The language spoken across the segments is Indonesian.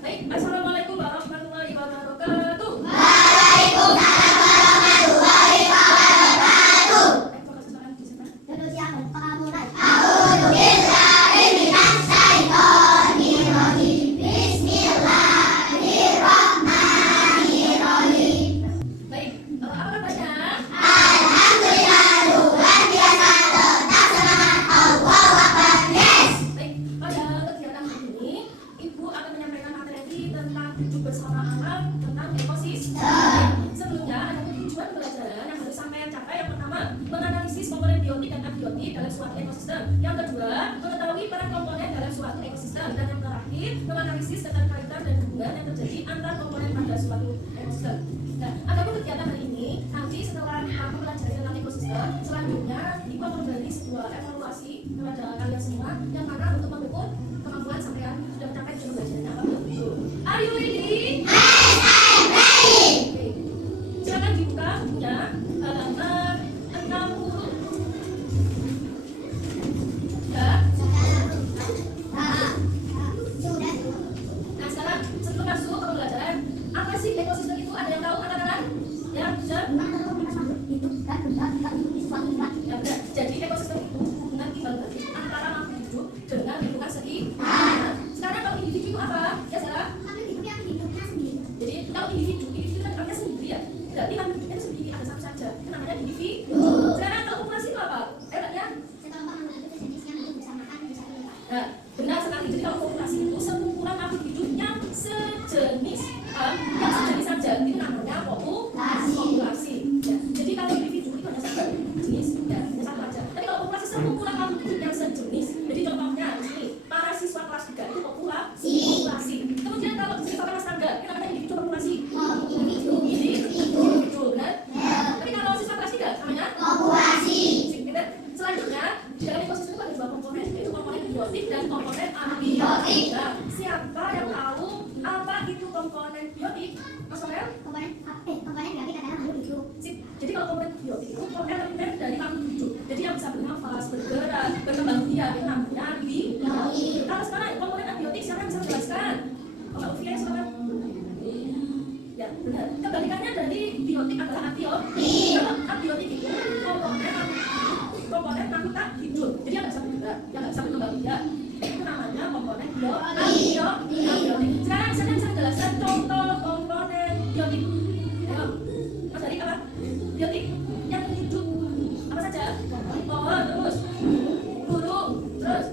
Baik, assalamualaikum warahmatullahi wabarakatuh. Waalaikumsalam warahmatullahi wabarakatuh. Fokus sekarang di sana. Duduk siap, mulai. A'udzubillahi minasyaitonir rajim. Bismillahirrahmanirrahim. Baik, apa kabarnya? Alhamdulillah, luar biasa, tetap semangat. Allahu Akbar. Yes. Baik, pada kegiatan hari ini, Ibu akan menyampaikan materi tentang hidup bersama alam, tentang ekosistem. Sebelumnya, ada tujuan pelajaran yang harus sampai capai. Yang pertama, menganalisis komponen biotik dan abiotik dalam suatu ekosistem. Yang kedua, mengetahui peran komponen dalam suatu ekosistem. Dan yang terakhir, menganalisis keterkaitan dan hubungan yang terjadi antar komponen pada suatu ekosistem. Nah, adapun kegiatan hari ini, nanti setelah aku pelajari tentang ekosistem, selanjutnya Ibu akan memberi sebuah evaluasi kepada kalian semua yang mana untuk mengukur kemampuan sampean sudah mencapai tujuan belajarnya apa belum. Are you ready? Oke. Silakan dibuka bukunya halaman 60. Ya. Nah, sekarang sebelum masuk ke pembelajaran, apa sih ekosistem itu? Ada yang tahu angkat-angkat? Ya, bisa? Ya, benar. Jadi ekosistem itu hubungan timbal balik antara makhluk hidup dengan lingkungan sekitar. Sekarang kalau individu itu apa? Ya, Sarah? Jadi kalau individu itu kan orangnya sendiri ya. Berarti kan hidupnya itu sendiri, ada satu saja. Itu namanya individu. Sekarang kalau populasi itu apa? Mbak ya? Nah, benar sekali. Jadi kalau populasi itu sekumpulan makhluk hidup yang sejenis, yang sejenis saja itu namanya populasi. Ya. Jadi kalau individu itu hanya satu jenis, ya, hanya satu aja. Tapi kalau populasi sekumpulan makhluk hidup yang sejenis, jadi contohnya di sini para siswa kelas 3 itu populasi. Kemudian kalau siswa kelas tangga itu namanya individu populasi. Individu, benar? Tapi kalau siswa kelas 3 namanya populasi. Selanjutnya di dalam ekosistem itu ada dua komponen, yaitu komponen biotik dan komponen abiotik. Nah, siapa yang tahu apa itu komponen biotik? Mas Noel? Sip. Jadi kalau komponen biotik itu elemen dari makhluk hidup. Jadi yang bisa bernafas, bergerak, berkembang biak itu namanya biotik. Kalau sekarang komponen abiotik siapa yang bisa menjelaskan? Mbak Ufia silakan. Ya, benar. Kebalikannya dari biotik adalah abiotik. Kalau abiotik itu komponen makhluk tak hidup. Jadi yang nggak bisa bergerak, yang nggak bisa berkembang biak, itu namanya komponen abiotik. Sekarang saya bisa menjelaskan contoh komponen biotik. Ayo, Mas Dari apa? Biotik yang hidup apa saja? Pohon, terus burung, terus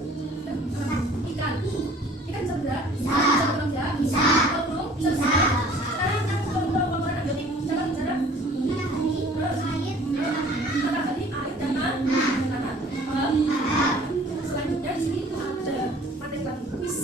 ikan. Ikan bisa bergerak? Bisa berkembang biak? Bisa. Burung bisa bergerak? Sekarang yang contoh komponen abiotik siapa bicara? Matahari, air, dan tanah. Selanjutnya di sini itu ada materi lagi kuis.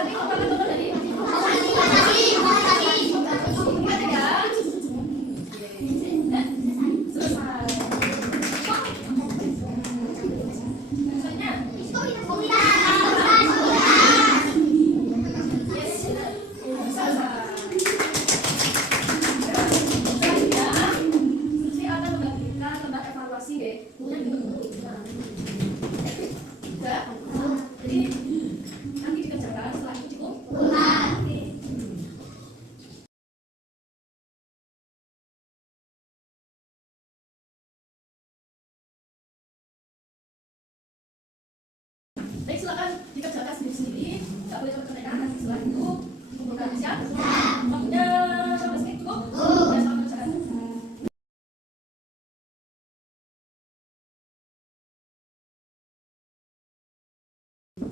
Tapi total dari Kasih. ingat ya. Selesai. Selanjutnya. Yes. Selesai. Selanjutnya, saya akan membagikan lembar evaluasi ya. Kemudian juga, jadi nanti dikerjakan setelah itu cukup. Oke. Baik, silakan dikerjakan sendiri-sendiri. Nggak boleh terkena nanti setelah itu kumpulkan siap. Waktunya sampai sini cukup. Ya, selamat kerjakan.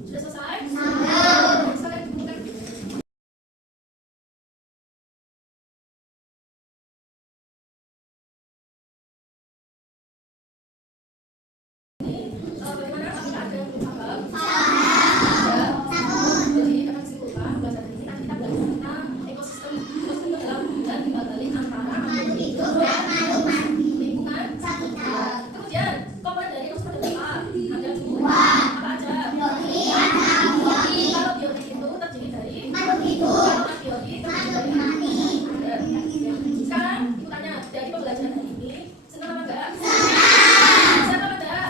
Sudah selesai? Silakan dikumpulkan. Bagaimana apakah ada yang belum paham? Ya. Jadi akan simpulkan pelajaran ini nanti kita belajar tentang ekosistem dalam dan timbal balik antara makhluk hidup dan lingkungan sekitar. Kemudian komponen dari ekosistem ada berapa? Ada dua. Apa aja? Kalau biologi itu terdiri dari kalau biologi terdiri dari ya. Sekarang ibu tanya dari pembelajaran hari ini senang apa enggak? Siapa enggak?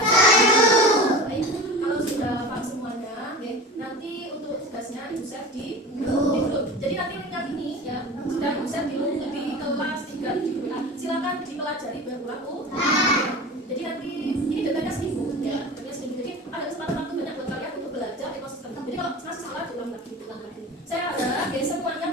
Baik, kalau sudah paham semuanya, oke, nanti untuk tugasnya ibu share di grup. Jadi nanti linknya ini ya sudah ibu share di kelas 3 di grup. Silakan dipelajari berulang. Jadi nanti ini deadline-nya seminggu ya, deadline-nya seminggu. Jadi ada kesempatan waktu banyak buat kalian untuk belajar ekosistem. Jadi kalau masih salah diulang lagi. Saya harap ya semuanya